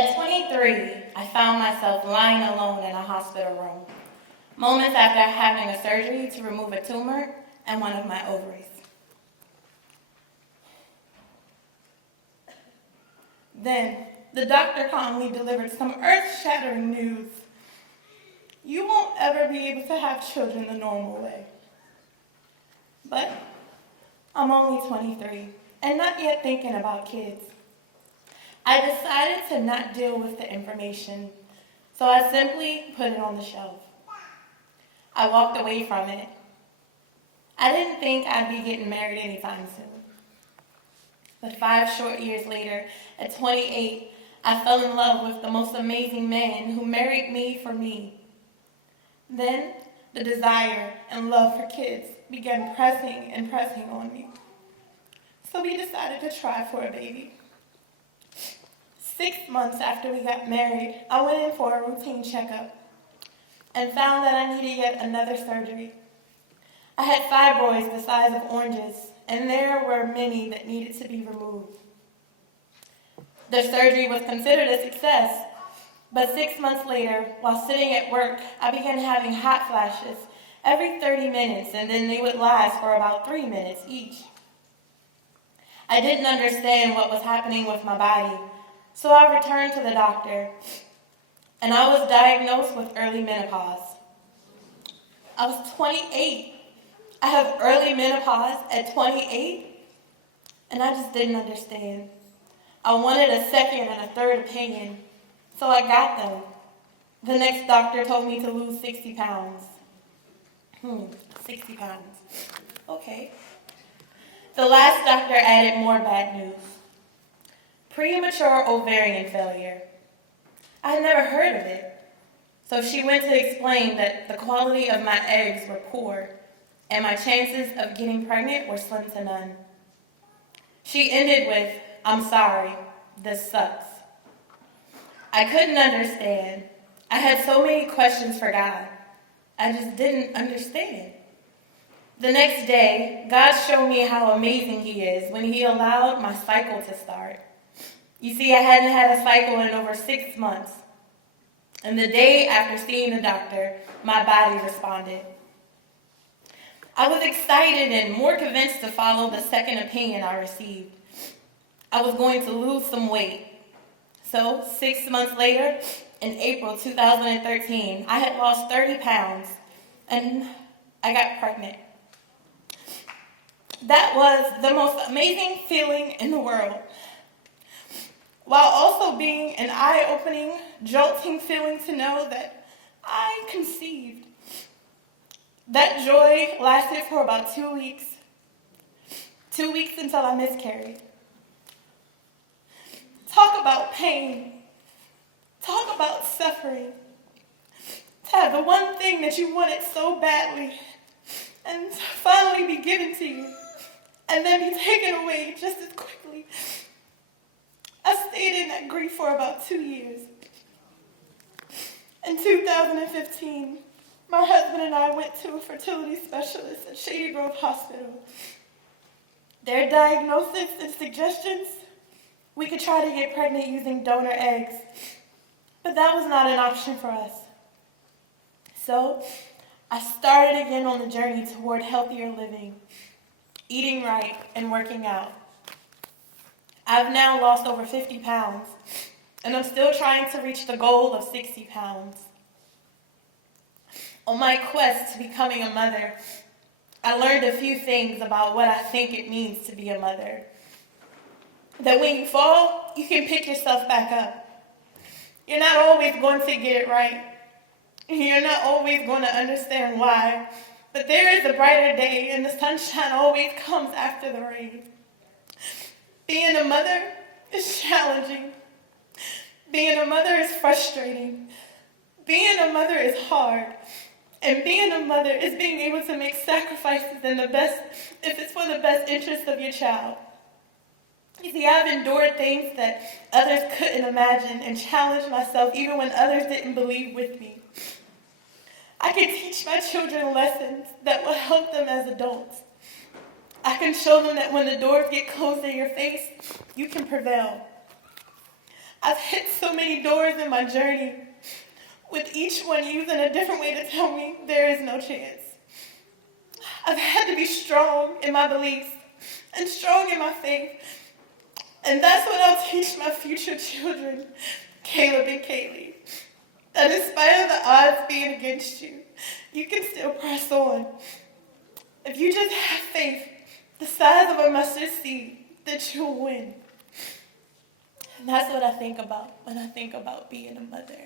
At 23, I found myself lying alone in a hospital room, moments after having a surgery to remove a tumor in one of my ovaries. Then, the doctor calmly delivered some earth-shattering news. You won't ever be able to have children the normal way. But I'm only 23 and not yet thinking about kids. I decided to not deal with the information, so I simply put it on the shelf. I walked away from it. I didn't think I'd be getting married anytime soon. But 5 short years later, at 28, I fell in love with the most amazing man who married me for me. Then, the desire and love for kids began pressing on me. So we decided to try for a baby. 6 months after we got married, I went in for a routine checkup and found that I needed yet another surgery. I had fibroids the size of oranges, and there were many that needed to be removed. The surgery was considered a success, but 6 months later, while sitting at work, I began having hot flashes every 30 minutes, and then they would last for about 3 minutes each. I didn't understand what was happening with my body, so I returned to the doctor, and I was diagnosed with early menopause. I was 28. I have early menopause at 28, and I just didn't understand. I wanted a second and a third opinion, so I got them. The next doctor told me to lose 60 pounds. 60 pounds. Okay. The last doctor added more bad news. Premature ovarian failure. I had never heard of it. So she went to explain that the quality of my eggs were poor and my chances of getting pregnant were slim to none. She ended with, "I'm sorry, this sucks." I couldn't understand. I had so many questions for God. I just didn't understand. The next day, God showed me how amazing He is when He allowed my cycle to start. You see, I hadn't had a cycle in over 6 months. And the day after seeing the doctor, my body responded. I was excited and more convinced to follow the second opinion I received. I was going to lose some weight. So 6 months later, in April 2013, I had lost 30 pounds and I got pregnant. That was the most amazing feeling in the world, while also being an eye-opening, jolting feeling to know that I conceived. That joy lasted for about 2 weeks. 2 weeks until I miscarried. Talk about pain. Talk about suffering. To have the one thing that you wanted so badly and finally be given to you and then be taken away just as quickly. I stayed in that grief for about 2 years. In 2015, my husband and I went to a fertility specialist at Shady Grove Hospital. Their diagnosis and suggestions, we could try to get pregnant using donor eggs, but that was not an option for us. So I started again on the journey toward healthier living, eating right, and working out. I've now lost over 50 pounds, and I'm still trying to reach the goal of 60 pounds. On my quest to becoming a mother, I learned a few things about what I think it means to be a mother. That when you fall, you can pick yourself back up. You're not always going to get it right. You're not always going to understand why. But there is a brighter day, and the sunshine always comes after the rain. Being a mother is challenging. Being a mother is frustrating. Being a mother is hard. And being a mother is being able to make sacrifices if it's for the best interest of your child. You see, I've endured things that others couldn't imagine and challenged myself even when others didn't believe with me. I can teach my children lessons that will help them as adults. I can show them that when the doors get closed in your face, you can prevail. I've hit so many doors in my journey, with each one using a different way to tell me there is no chance. I've had to be strong in my beliefs and strong in my faith. And that's what I'll teach my future children, Caleb and Kaylee. That in spite of the odds being against you, you can still press on. If you just have faith the size of a mustard seed, that you'll win. And that's what I think about when I think about being a mother.